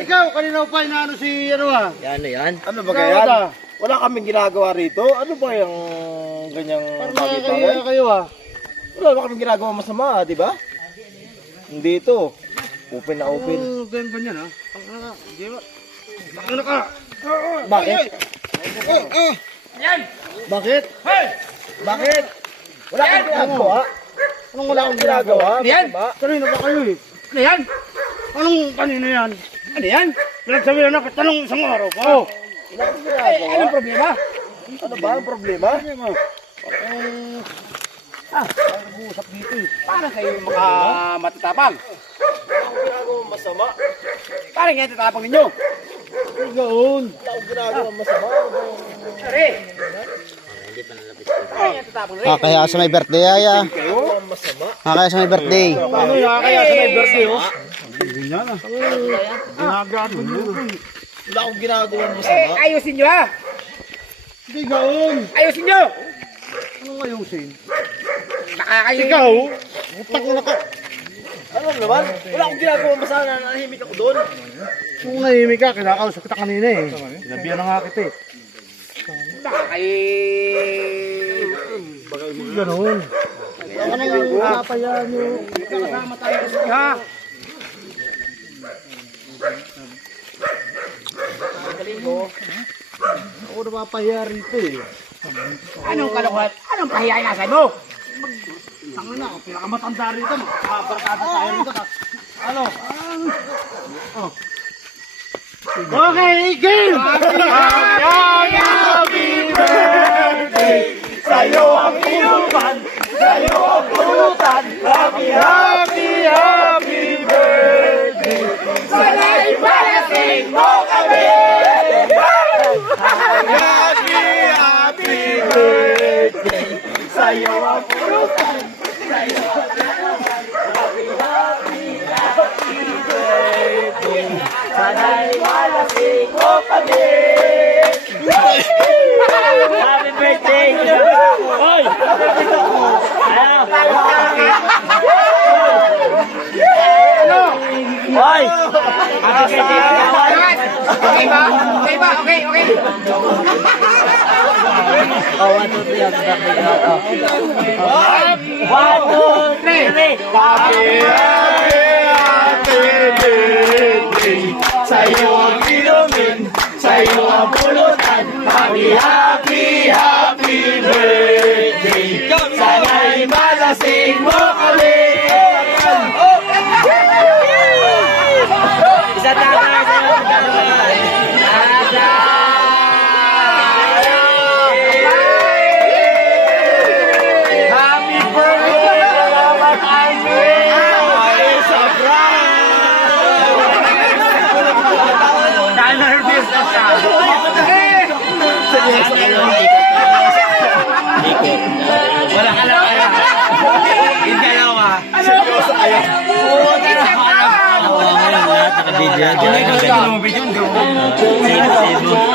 Ikaw, kanina pa inaano si ano ah. Yan na yan. Ano ba kaya? Oda. Wala kaming ginagawa rito. Ano ba yung ganyang Parang nakakaya kayo ah. Wala ba kaming ginagawa masama, di ba? Hindi ito. Open na open. Yung ganyan ganyan ah. Ano ka, di ba? Ano ka? Bakit? Bakit? Bakit? Wala kang ginagawa? Anong wala akong ginagawa? Yan! Kanina ba kayo eh? Ano yan? Anong kanina yan? Ano yan? Pinagsabihan na tanong isang araw pa. Oh. Kang ginagawa? Anong problema? Ano ba ang problema? Ah, nag-uusap dito eh. Paano kayo mga matatapang? Akong ginagawa masama. Paano kayo tatapang ninyo? Gaon. Wala akong ginagawa masama. Ano Pare. Paano kayo tatapang rin? Ah, kaya sa may birthday ay ah. masama? Ah, kaya sa may birthday. Yan? Kaya sa may birthday oh. Ganyan ah. Ginagawa mo yun. Wala akong ginagawa Eh, masama. ayusin nyo ha! Hindi gaon! Ayusin nyo! Anong ayusin? Nakakayo. Ikaw? Utak na ka. Ano naman? Wala akong ginagawa masama. Nanahimik ako doon. Kung nahimik ka, kinakausap kita kanina eh. Sinabihan na nga kita eh. Nakakayo. Ganon. Anong napaya nyo? Kasama tayo sa ha? Ako napapaya rito eh. Anong kalokohan? Anong pahiyain nasa mo? Tanga na, ako pinakamatanda rito. Makabarkada tayo rito. Ano? Oh. Okay, game! Happy, happy birthday! Sa'yo ang inuman, sa'yo ang pulutan. Happy, happy, happy birthday! Parating mo kami! Happy, happy birthday! Sa'yo ang pulutan, sa'yo ang pulutan. Happy, happy, happy birthday! Sana'y malasing mo kami! Happy birthday! Hoy! Hoy! Okay ba? Okay ba? Okay, okay. Oh, one, two, three. Ang birthday ka na. One, two, three. Happy birthday. Sa'yo ang inumin, sa'yo ang pulutan. Happy, happy, happy birthday. Sana'y malasing mo Wala ka lang kaya. Yung dalawa. Seryoso kayo. Nakabidyo. Hindi ko video.